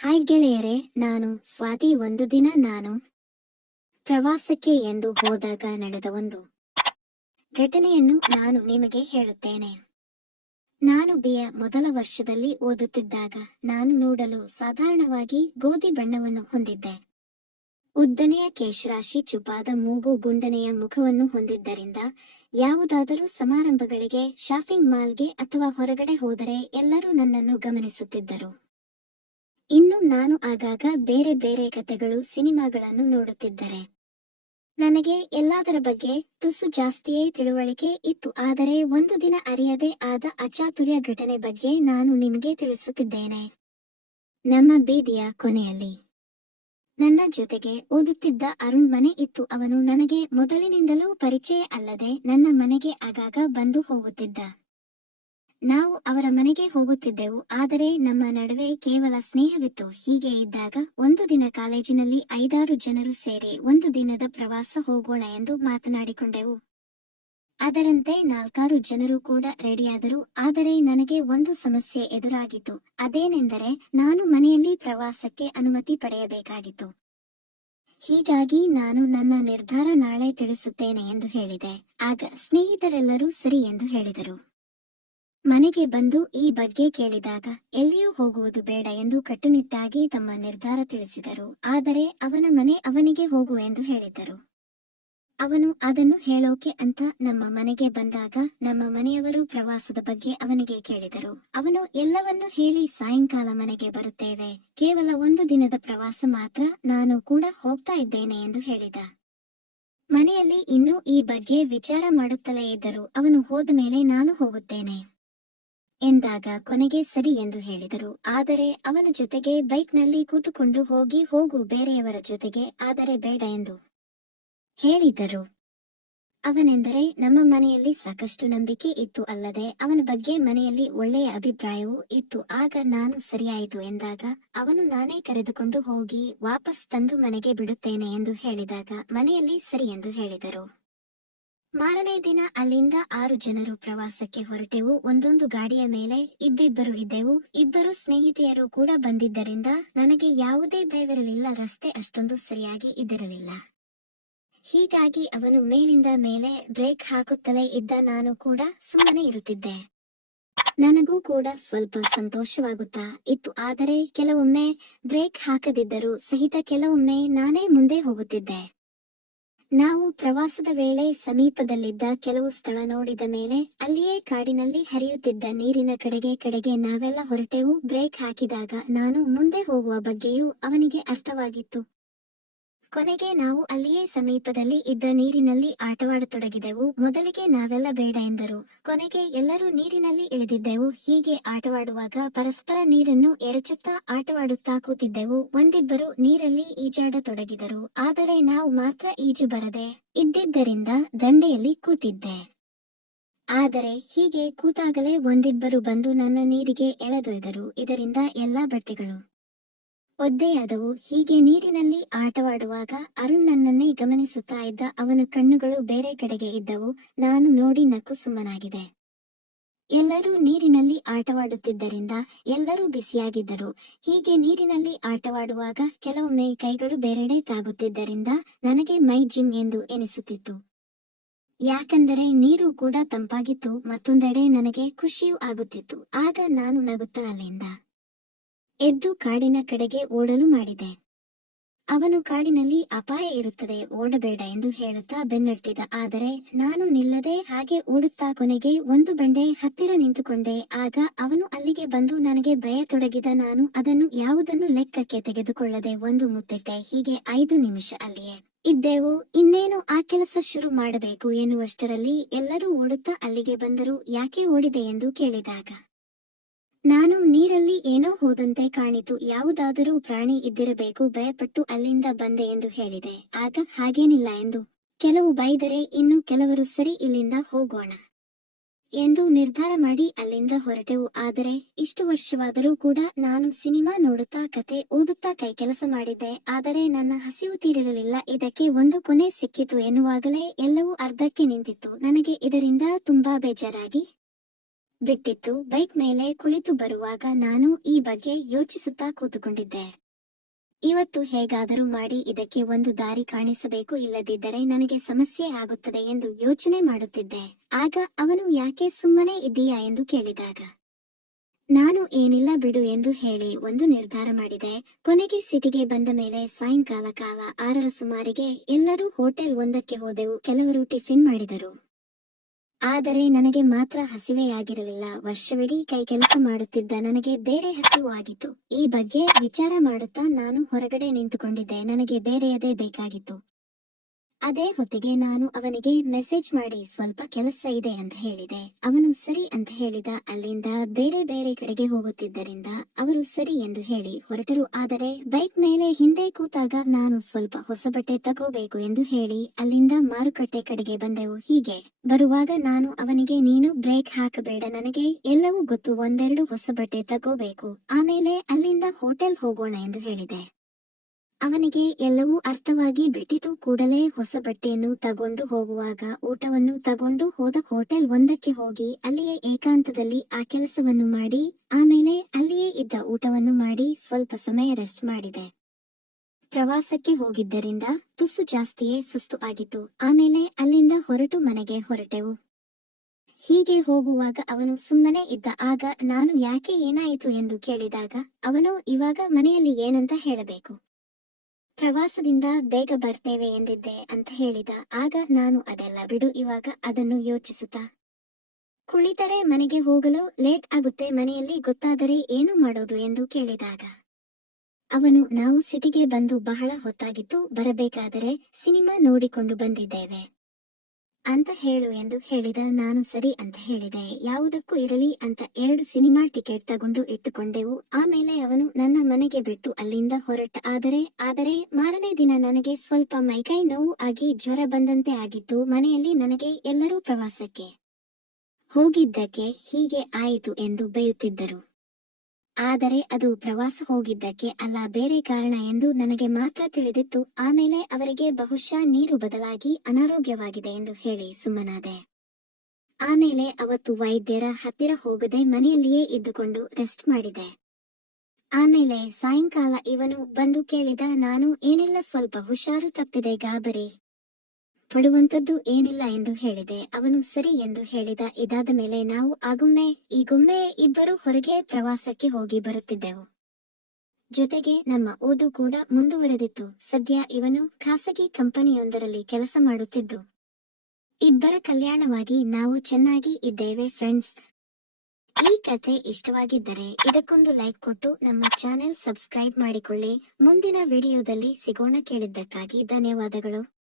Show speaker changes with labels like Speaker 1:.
Speaker 1: Hi ಗೆಳೆಯರೇ, ನಾನು ಸ್ವಾತಿ. ಒಂದು ದಿನ ನಾನು ಪ್ರವಾಸಕ್ಕೆ ಎಂದು ಹೋದಾಗ ನಡೆದ ಒಂದು ಘಟನೆಯನ್ನು ನಾನು ನಿಮಗೆ ಹೇಳುತ್ತೇನೆ. ನಾನು ಬಿಯ ಮೊದಲ ವರ್ಷದಲ್ಲಿ ಓದುತ್ತಿದ್ದಾಗ ನಾನು ನೋಡಲು ಸಾಧಾರಣವಾಗಿ ಗೋಧಿ ಬಣ್ಣವನ್ನು ಹೊಂದಿದ್ದೆ. ಉದ್ದನೆಯ ಕೇಶರಾಶಿ, ಚುಪಾದ ಮೂಗು, ಗುಂಡನೆಯ ಮುಖವನ್ನು ಹೊಂದಿದ್ದರಿಂದ ಯಾವುದಾದರೂ ಸಮಾರಂಭಗಳಿಗೆ, ಶಾಪಿಂಗ್ ಮಾಲ್ಗೆ ಅಥವಾ ಹೊರಗಡೆ ಹೋದರೆ ಎಲ್ಲರೂ ನನ್ನನ್ನು ಗಮನಿಸುತ್ತಿದ್ದರು. ನಾನು ಆಗಾಗ ಬೇರೆ ಬೇರೆ ಕಥೆಗಳು ಸಿನಿಮಾಗಳನ್ನು ನೋಡುತ್ತಿದ್ದರೆ. ನನಗೆ ಎಲ್ಲದರ ಬಗ್ಗೆ ತುಸು ಜಾಸ್ತಿಯೇ ತಿಳುವಳಿಕೆ ಇತ್ತು. ಆದರೆ ಒಂದು ದಿನ ಅರಿಯದೇ ಆದ ಅಚಾತುರ್ಯ ಘಟನೆ ಬಗ್ಗೆ ನಾನು ನಿಮಗೆ ತಿಳಿಸುತ್ತಿದ್ದೇನೆ. ನಮ್ಮ ಬೀದಿಯ ಕೊನೆಯಲ್ಲಿ. ನನ್ನ ಜೊತೆಗೆ ಓದುತ್ತಿದ್ದ ಅರುಣ್ ಮನೆ ಇತ್ತು. ಅವನು ನನಗೆ ಮೊದಲಿನಿಂದಲೂ ಪರಿಚಯ ಅಲ್ಲದೆ ನನ್ನ ಮನೆಗೆ ಆಗಾಗ ಬಂದು ಹೋಗುತ್ತಿದ್ದ. ನಾವು ಅವರ ಮನೆಗೆ ಹೋಗುತ್ತಿದ್ದೆವು. ಆದರೆ ನಮ್ಮ ನಡುವೆ ಕೇವಲ ಸ್ನೇಹವಿತ್ತು. ಹೀಗೆ ಇದ್ದಾಗ ಒಂದು ದಿನ ಕಾಲೇಜಿನಲ್ಲಿ ಐದಾರು ಜನರು ಸೇರಿ ಒಂದು ದಿನದ ಪ್ರವಾಸ ಹೋಗೋಣ ಎಂದು ಮಾತನಾಡಿಕೊಂಡೆವು. ಅದರಂತೆ ನಾಲ್ಕಾರು ಜನರು ಕೂಡ ರೆಡಿಯಾದರು. ಆದರೆ ನನಗೆ ಒಂದು ಸಮಸ್ಯೆ ಎದುರಾಗಿತ್ತು. ಅದೇನೆಂದರೆ ನಾನು ಮನೆಯಲ್ಲಿ ಪ್ರವಾಸಕ್ಕೆ ಅನುಮತಿ ಪಡೆಯಬೇಕಾಗಿತ್ತು. ಹೀಗಾಗಿ ನಾನು ನನ್ನ ನಿರ್ಧಾರ ನಾಳೆ ತಿಳಿಸುತ್ತೇನೆ ಎಂದು ಹೇಳಿದೆ. ಆಗ ಸ್ನೇಹಿತರೆಲ್ಲರೂ ಸರಿ ಎಂದು ಹೇಳಿದರು. ಮನೆಗೆ ಬಂದು ಈ ಬಗ್ಗೆ ಕೇಳಿದಾಗ, ಎಲ್ಲಿಯೂ ಹೋಗುವುದು ಬೇಡ ಎಂದು ಕಟ್ಟುನಿಟ್ಟಾಗಿ ತಮ್ಮ ನಿರ್ಧಾರ ತಿಳಿಸಿದರು. ಆದರೆ ಅವನ ಮನೆ ಅವನಿಗೆ ಹೋಗು ಎಂದು ಹೇಳಿದ್ದರು. ಅವನು ಅದನ್ನು ಹೇಳೋಕೆ ಅಂತ ನಮ್ಮ ಮನೆಗೆ ಬಂದಾಗ, ನಮ್ಮ ಮನೆಯವರು ಪ್ರವಾಸದ ಬಗ್ಗೆ ಅವನಿಗೆ ಕೇಳಿದರು. ಅವನು, ಎಲ್ಲವನ್ನು ಹೇಳಿ ಸಾಯಂಕಾಲ ಮನೆಗೆ ಬರುತ್ತೇವೆ. ಕೇವಲ ಒಂದು ದಿನದ ಪ್ರವಾಸ ಮಾತ್ರ ನಾನು ಕೂಡ ಹೋಗ್ತಾ ಇದ್ದೇನೆ ಎಂದು ಹೇಳಿದ. ಮನೆಯಲ್ಲಿ ಇನ್ನೂ ಈ ಬಗ್ಗೆ ವಿಚಾರ ಮಾಡುತ್ತಲೇ ಇದ್ದರು. ಅವನು ಹೋದ ಮೇಲೆ ನಾನು ಹೋಗುತ್ತೇನೆ. ಎಂದಾಗ ಕೊನೆಗೆ ಸರಿ ಎಂದು ಹೇಳಿದರು. ಆದರೆ ಅವನ ಜೊತೆಗೆ ಬೈಕ್ನಲ್ಲಿ ಕೂತುಕೊಂಡು ಹೋಗಿ ಹೋಗು ಬೇರೆಯವರ ಜೊತೆಗೆ, ಆದರೆ ಬೇಡ ಎಂದು ಹೇಳಿದರು. ಅವನೆಂದರೆ ನಮ್ಮ ಮನೆಯಲ್ಲಿ ಸಾಕಷ್ಟು ನಂಬಿಕೆ ಇತ್ತು ಅಲ್ಲದೆ ಅವನ ಬಗ್ಗೆ ಮನೆಯಲ್ಲಿ ಒಳ್ಳೆಯ ಅಭಿಪ್ರಾಯವೂ ಇತ್ತು. ಆಗ ನಾನು ಸರಿಯಾಯಿತು ಎಂದಾಗ ಅವನು ನಾನೇ ಕರೆದುಕೊಂಡು ಹೋಗಿ ವಾಪಸ್ ತಂದು ಮನೆಗೆ ಬಿಡುತ್ತೇನೆ ಎಂದು ಹೇಳಿದಾಗ ಮನೆಯಲ್ಲಿ ಸರಿ ಎಂದು ಹೇಳಿದರು. ಮಾರನೇ ದಿನ ಅಲ್ಲಿಂದ ಆರು ಜನರು ಪ್ರವಾಸಕ್ಕೆ ಹೊರಟೆವು. ಒಂದೊಂದು ಗಾಡಿಯ ಮೇಲೆ ಇಬ್ಬಿಬ್ಬರು ಇದ್ದೆವು. ಇಬ್ಬರು ಸ್ನೇಹಿತೆಯರು ಕೂಡ ಬಂದಿದ್ದರಿಂದ ನನಗೆ ಯಾವುದೇ ಭಯವಿರಲಿಲ್ಲ. ರಸ್ತೆ ಅಷ್ಟೊಂದು ಸರಿಯಾಗಿ ಇದ್ದಿರಲಿಲ್ಲ ಹೀಗಾಗಿ ಅವನು ಮೇಲಿಂದ ಮೇಲೆ ಬ್ರೇಕ್ ಹಾಕುತ್ತಲೇ ಇದ್ದ ನಾನು ಕೂಡ ಸುಮ್ಮನೆ ಇರುತ್ತಿದ್ದೆ. ನನಗೂ ಕೂಡ ಸ್ವಲ್ಪ ಸಂತೋಷವಾಗುತ್ತಾ ಇತ್ತು. ಆದರೆ ಕೆಲವೊಮ್ಮೆ ಬ್ರೇಕ್ ಹಾಕದಿದ್ದರೂ ಸಹಿತ ಕೆಲವೊಮ್ಮೆ ನಾನೇ ಮುಂದೆ ಹೋಗುತ್ತಿದ್ದೆ. ನಾವು ಪ್ರವಾಸದ ವೇಳೆ ಸಮೀಪದಲ್ಲಿದ್ದ ಕೆಲವು ಸ್ಥಳ ನೋಡಿದ ಮೇಲೆ ಅಲ್ಲಿಯೇ ಕಾಡಿನಲ್ಲಿ ಹರಿಯುತ್ತಿದ್ದ ನೀರಿನ ಕಡೆಗೆ ಕಡೆಗೆ ನಾವೆಲ್ಲ ಹೊರಟೆವು ಬ್ರೇಕ್ ಹಾಕಿದಾಗ ನಾನು ಮುಂದೆ ಹೋಗುವ ಬಗ್ಗೆಯೂ ಅವನಿಗೆ ಅರ್ಥವಾಗಿತ್ತು. ಕೊನೆಗೆ ನಾವು ಅಲ್ಲಿಯೇ ಸಮೀಪದಲ್ಲಿ ಇದ್ದ ನೀರಿನಲ್ಲಿ ಆಟವಾಡತೊಡಗಿದೆವು. ಮೊದಲಿಗೆ ನಾವೆಲ್ಲ ಬೇಡ ಎಂದರು. ಕೊನೆಗೆ ಎಲ್ಲರೂ ನೀರಿನಲ್ಲಿ ಇಳಿದಿದ್ದೆವು. ಹೀಗೆ ಆಟವಾಡುವಾಗ ಪರಸ್ಪರ ನೀರನ್ನು ಎರಚುತ್ತಾ ಆಟವಾಡುತ್ತಾ ಕೂತಿದ್ದೆವು. ಒಂದಿಬ್ಬರು ನೀರಲ್ಲಿ ಈಜಾಡತೊಡಗಿದರು. ಆದರೆ ನಾವು ಮಾತ್ರ ಈಜು ಬರದೆ ಇದ್ದಿದ್ದರಿಂದ ದಂಡೆಯಲ್ಲಿ ಕೂತಿದ್ದೆ. ಆದರೆ ಹೀಗೆ ಕೂತಾಗಲೇ ಒಂದಿಬ್ಬರು ಬಂದು ನನ್ನ ನೀರಿಗೆ ಎಳೆದೊಯ್ದರು. ಇದರಿಂದ ಎಲ್ಲಾ ಬಟ್ಟೆಗಳು ಒದ್ದೆಯಾದವು. ಹೀಗೆ ನೀರಿನಲ್ಲಿ ಆಟವಾಡುವಾಗ ಅರುಣ್ ನನ್ನನ್ನೇ ಗಮನಿಸುತ್ತಾ ಇದ್ದ ಅವನ ಕಣ್ಣುಗಳು ಬೇರೆ ಕಡೆಗೆ ಇದ್ದವು. ನಾನು ನೋಡಿ ನಕ್ಕು ಸುಮ್ಮನಾಗಿದೆ ಎಲ್ಲರೂ ನೀರಿನಲ್ಲಿ ಆಟವಾಡುತ್ತಿದ್ದರಿಂದ ಎಲ್ಲರೂ ಬಿಸಿಯಾಗಿದ್ದರು. ಹೀಗೆ ನೀರಿನಲ್ಲಿ ಆಟವಾಡುವಾಗ ಕೆಲವೊಮ್ಮೆ ಕೈಗಳು ಬೇರೆಡೆ ತಾಗುತ್ತಿದ್ದರಿಂದ ನನಗೆ ಮೈ ಜಿಮ್ ಎಂದು ಎನಿಸುತ್ತಿತ್ತು. ಯಾಕಂದರೆ ನೀರು ಕೂಡ ತಂಪಾಗಿತ್ತು, ಮತ್ತೊಂದೆಡೆ ನನಗೆ ಖುಷಿಯೂ ಆಗುತ್ತಿತ್ತು. ಆಗ ನಾನು ನಗುತ್ತಾ ಅಲ್ಲಿಂದ ಎದ್ದು ಕಾಡಿನ ಕಡೆಗೆ ಓಡಲು ಮಾಡಿದೆ. ಅವನು ಕಾಡಿನಲ್ಲಿ ಅಪಾಯ ಇರುತ್ತದೆ, ಓಡಬೇಡ ಎಂದು ಹೇಳುತ್ತಾ ಬೆನ್ನಟ್ಟಿದ. ಆದರೆ ನಾನು ನಿಲ್ಲದೆ ಹಾಗೆ ಓಡುತ್ತಾ ಕೊನೆಗೆ ಒಂದು ಬಂಡೆ ಹತ್ತಿರ ನಿಂತುಕೊಂಡೆ. ಆಗ ಅವನು ಅಲ್ಲಿಗೆ ಬಂದು ನನಗೆ ಭಯ ತೊಡಗಿದ ನಾನು ಅದನ್ನು ಯಾವುದನ್ನು ಲೆಕ್ಕಕ್ಕೆ ತೆಗೆದುಕೊಳ್ಳದೆ ಒಂದು ಮುತ್ತಿಟ್ಟೆ. ಹೀಗೆ ಐದು ನಿಮಿಷ ಅಲ್ಲಿಯೇ ಇದ್ದೆವು. ಇನ್ನೇನು ಆ ಕೆಲಸ ಶುರು ಮಾಡಬೇಕು ಎನ್ನುವಷ್ಟರಲ್ಲಿ ಎಲ್ಲರೂ ಓಡುತ್ತಾ ಅಲ್ಲಿಗೆ ಬಂದರು. ಯಾಕೆ ಓಡಿದೆ ಎಂದು ಕೇಳಿದಾಗ ನಾನು ನೀರಲ್ಲಿ ಏನೋ ಹೋದಂತೆ ಕಾಣಿತು, ಯಾವುದಾದರೂ ಪ್ರಾಣಿ ಇದ್ದಿರಬೇಕು, ಭಯಪಟ್ಟು ಅಲ್ಲಿಂದ ಬಂದೆ ಎಂದು ಹೇಳಿದೆ. ಆಗ ಹಾಗೇನಿಲ್ಲ ಎಂದು. ಕೆಲವು ಬೈದರೆ ಇನ್ನು ಕೆಲವರು ಸರಿ ಇಲ್ಲಿಂದ ಹೋಗೋಣ ಎಂದು ನಿರ್ಧಾರ ಮಾಡಿ ಅಲ್ಲಿಂದ ಹೊರಟೆವು. ಆದರೆ ಇಷ್ಟು ವರ್ಷವಾದರೂ ಕೂಡ ನಾನು ಸಿನಿಮಾ ನೋಡುತ್ತಾ, ಕತೆ ಓದುತ್ತಾ ಕೈ ಕೆಲಸ ಮಾಡಿದ್ದೆ. ಆದರೆ ನನ್ನ ಹಸಿವು ತೀರಿರಲಿಲ್ಲ. ಇದಕ್ಕೆ ಒಂದು ಕೊನೆ ಸಿಕ್ಕಿತು ಎನ್ನುವಾಗಲೇ ಎಲ್ಲವೂ ಅರ್ಧಕ್ಕೆ ನಿಂತಿತ್ತು. ನನಗೆ ಇದರಿಂದ ತುಂಬಾ ಬೇಜಾರಾಗಿ ಬಿಟ್ಟಿತ್ತು. ಬೈಕ್ ಮೇಲೆ ಕುಳಿತು ಬರುವಾಗ ನಾನು ಈ ಬಗ್ಗೆ ಯೋಚಿಸುತ್ತಾ ಕೂತುಕೊಂಡಿದ್ದೆ. ಇವತ್ತು ಹೇಗಾದರೂ ಮಾಡಿ, ಇದಕ್ಕೆ ಒಂದು ದಾರಿ ಕಾಣಿಸಬೇಕು. ಇಲ್ಲದಿದ್ದರೆ ನನಗೆ ಸಮಸ್ಯೆ ಆಗುತ್ತದೆ ಎಂದು ಯೋಚನೆ ಮಾಡುತ್ತಿದ್ದೆ. ಆಗ ಅವನು, ಯಾಕೆ ಸುಮ್ಮನೆ ಇದ್ದೀಯಾ? ಎಂದು ಕೇಳಿದಾಗ, ನಾನು ಏನಿಲ್ಲ ಬಿಡು ಎಂದು ಹೇಳಿ ಒಂದು ನಿರ್ಧಾರ ಮಾಡಿದೆ. ಕೊನೆಗೆ ಸಿಟಿಗೆ ಬಂದ ಮೇಲೆ ಸಾಯಂಕಾಲ ಕಾಲ ಆರರ ಸುಮಾರಿಗೆ ಎಲ್ಲರೂ ಹೋಟೆಲ್ ಒಂದಕ್ಕೆ ಹೋದೆವು. ಕೆಲವರು ಟಿಫಿನ್ ಮಾಡಿದರು. ಆದರೆ ನನಗೆ ಮಾತ್ರ ಹಸಿವೆಯಾಗಿರಲಿಲ್ಲ ವರ್ಷವಿಡೀ ಕೈ ಕೆಲಸ ಮಾಡುತ್ತಿದ್ದ ನನಗೆ ಬೇರೆ ಹಸಿವು ಆಗಿತ್ತು. ಈ ಬಗ್ಗೆ ವಿಚಾರ ಮಾಡುತ್ತಾ ನಾನು ಹೊರಗಡೆ ನಿಂತುಕೊಂಡಿದ್ದೆ. ನನಗೆ ಬೇರೆಯದೇ ಬೇಕಾಗಿತ್ತು. ಅದೇ ಹೊತ್ತಿಗೆ ನಾನು ಅವನಿಗೆ ಮೆಸೇಜ್ ಮಾಡಿ ಸ್ವಲ್ಪ ಕೆಲಸ ಇದೆ ಅಂತ ಹೇಳಿದೆ. ಅವನು ಸರಿ ಅಂತ ಹೇಳಿದ. ಅಲ್ಲಿಂದ ಬೇರೆ ಬೇರೆ ಕಡೆಗೆ ಹೋಗುತ್ತಿದ್ದರಿಂದ ಅವರು ಸರಿ ಎಂದು ಹೇಳಿ ಹೊರಟರು. ಆದರೆ ಬೈಕ್ ಮೇಲೆ ಹಿಂದೆ ಕೂತಾಗ ನಾನು ಸ್ವಲ್ಪ ಹೊಸ ಬಟ್ಟೆ ತಗೋಬೇಕು ಎಂದು ಹೇಳಿ ಅಲ್ಲಿಂದ ಮಾರುಕಟ್ಟೆ ಕಡೆಗೆ ಬಂದೆವು. ಹೀಗೆ ಬರುವಾಗ ನಾನು ಅವನಿಗೆ, ನೀನು ಬ್ರೇಕ್ ಹಾಕಬೇಡ, ನನಗೆ ಎಲ್ಲವೂ ಗೊತ್ತು, ಒಂದೆರಡು ಹೊಸ ಬಟ್ಟೆ ತಗೋಬೇಕು. ಆಮೇಲೆ ಅಲ್ಲಿಂದ ಹೋಟೆಲ್ ಹೋಗೋಣ ಎಂದು ಹೇಳಿದೆ. ಅವನಿಗೆ ಎಲ್ಲವೂ ಅರ್ಥವಾಗಿ ಬಿಟ್ಟಿತು. ಕೂಡಲೇ ಹೊಸ ಬಟ್ಟೆಯನ್ನು ತಗೊಂಡು ಹೋಗುವಾಗ, ಊಟವನ್ನು ತಗೊಂಡು ಹೋದ ಹೋಟೆಲ್ ಒಂದಕ್ಕೆ ಹೋಗಿ, ಅಲ್ಲಿಯೇ ಏಕಾಂತದಲ್ಲಿ ಆ ಕೆಲಸವನ್ನು ಮಾಡಿ, ಆಮೇಲೆ ಅಲ್ಲಿಯೇ ಇದ್ದ ಊಟವನ್ನು ಮಾಡಿ ಸ್ವಲ್ಪ ಸಮಯ ರೆಸ್ಟ್ ಮಾಡಿದೆ. ಪ್ರವಾಸಕ್ಕೆ ಹೋಗಿದ್ದರಿಂದ ತುಸು ಜಾಸ್ತಿಯೇ ಸುಸ್ತು ಆಗಿತ್ತು. ಆಮೇಲೆ ಅಲ್ಲಿಂದ ಹೊರಟು ಮನೆಗೆ ಹೊರಟೆವು. ಹೀಗೆ ಹೋಗುವಾಗ ಅವನು ಸುಮ್ಮನೆ ಇದ್ದ. ಆಗ ನಾನು ಯಾಕೆ ಏನಾಯಿತು ಎಂದು ಕೇಳಿದಾಗ, ಅವನು ಇವಾಗ ಮನೆಯಲ್ಲಿ ಏನಂತ ಹೇಳಬೇಕು. ಪ್ರವಾಸದಿಂದ ಬೇಗ ಬರ್ತೇವೆ ಎಂದಿದ್ದೆ ಅಂತ ಹೇಳಿದ. ಆಗ ನಾನು ಅದೆಲ್ಲ ಬಿಡು, ಇವಾಗ ಅದನ್ನು ಯೋಚಿಸುತ್ತಾ. ಕುಳಿತರೆ ಮನೆಗೆ ಹೋಗಲು ಲೇಟ್ ಆಗುತ್ತೆ, ಮನೆಯಲ್ಲಿ ಗೊತ್ತಾದರೆ ಏನು ಮಾಡೋದು ಎಂದು ಕೇಳಿದಾಗ. ಅವನು, ನಾವು ಸಿಟಿಗೆ ಬಂದು ಬಹಳ ಹೊತ್ತಾಗಿತ್ತು, ಬರಬೇಕಾದರೆ ಸಿನಿಮಾ ನೋಡಿಕೊಂಡು ಬಂದಿದ್ದೇವೆ. ಅಂತ ಹೇಳು ಎಂದು ಹೇಳಿದ ನಾನು ಸರಿ ಅಂತ ಹೇಳಿದೆ. ಯಾವುದಕ್ಕೂ ಇರಲಿ ಅಂತ ಎರಡು ಸಿನಿಮಾ ಟಿಕೆಟ್ ತಗೊಂಡು ಇಟ್ಟುಕೊಂಡೆವು. ಆಮೇಲೆ ಅವನು ನನ್ನ ಮನೆಗೆ ಬಿಟ್ಟು ಅಲ್ಲಿಂದ ಹೊರಟ. ಆದರೆ ಆದರೆ ಮಾರನೇ ದಿನ ನನಗೆ ಸ್ವಲ್ಪ ಮೈಕೈ ನೋವು ಆಗಿ ಜ್ವರ ಬಂದಂತೆ ಆಗಿತ್ತು. ಮನೆಯಲ್ಲಿ ನನಗೆ ಎಲ್ಲರೂ ಪ್ರವಾಸಕ್ಕೆ ಹೋಗಿದ್ದಕ್ಕೆ ಹೀಗೆ ಆಯಿತು ಎಂದು ಬೈಯುತ್ತಿದ್ದರು. ಆದರೆ ಅದು ಪ್ರವಾಸ ಹೋಗಿದ್ದಕ್ಕೆ ಅಲ್ಲ, ಬೇರೆ ಕಾರಣ ಎಂದು ನನಗೆ ಮಾತ್ರ ತಿಳಿದಿತ್ತು. ಆಮೇಲೆ ಅವರಿಗೆ ಬಹುಶಃ ನೀರು ಬದಲಾಗಿ ಅನಾರೋಗ್ಯವಾಗಿದೆ ಎಂದು ಹೇಳಿ ಸುಮ್ಮನಾದೆ. ಆಮೇಲೆ ಅವತ್ತು ವೈದ್ಯರ ಹತ್ತಿರ ಹೋಗದೆ ಮನೆಯಲ್ಲಿಯೇ ಇದ್ದುಕೊಂಡು ರೆಸ್ಟ್ ಮಾಡಿದೆ. ಆಮೇಲೆ ಸಾಯಂಕಾಲ ಇವನು ಬಂದು ಕೇಳಿದ, ನಾನು ಏನಿಲ್ಲ, ಸ್ವಲ್ಪ ಹುಷಾರು ತಪ್ಪಿದೆ ಗಾಬರಿ. ಪಡುವಂತದ್ದು ಏನಿಲ್ಲ ಎಂದು ಹೇಳಿದೆ. ಅವನು ಸರಿ ಎಂದು ಹೇಳಿದ. ಇದಾದ ಮೇಲೆ ನಾವು ಆಗೊಮ್ಮೆ, ಈಗೊಮ್ಮೆ ಇಬ್ಬರು ಹೊರಗೆ ಪ್ರವಾಸಕ್ಕೆ ಹೋಗಿ ಬರುತ್ತಿದ್ದೆವು. ಜೊತೆಗೆ ನಮ್ಮ ಓದು ಕೂಡ ಮುಂದುವರೆದಿತ್ತು. ಸದ್ಯ ಇವನು ಖಾಸಗಿ ಕಂಪನಿಯೊಂದರಲ್ಲಿ ಕೆಲಸ ಮಾಡುತ್ತಿದ್ದು. ಇಬ್ಬರ ಕಲ್ಯಾಣವಾಗಿ ನಾವು ಚೆನ್ನಾಗಿ ಇದ್ದೇವೆ ಫ್ರೆಂಡ್ಸ್. ಈ ಕಥೆ ಇಷ್ಟವಾಗಿದ್ದರೆ ಇದಕ್ಕೊಂದು ಲೈಕ್ ಕೊಟ್ಟು ನಮ್ಮ ಚಾನೆಲ್ ಸಬ್ಸ್ಕ್ರೈಬ್ ಮಾಡಿಕೊಳ್ಳಿ. ಮುಂದಿನ ವಿಡಿಯೋದಲ್ಲಿ ಸಿಗೋಣ ಕೇಳಿದ್ದಕ್ಕಾಗಿ ಧನ್ಯವಾದಗಳು.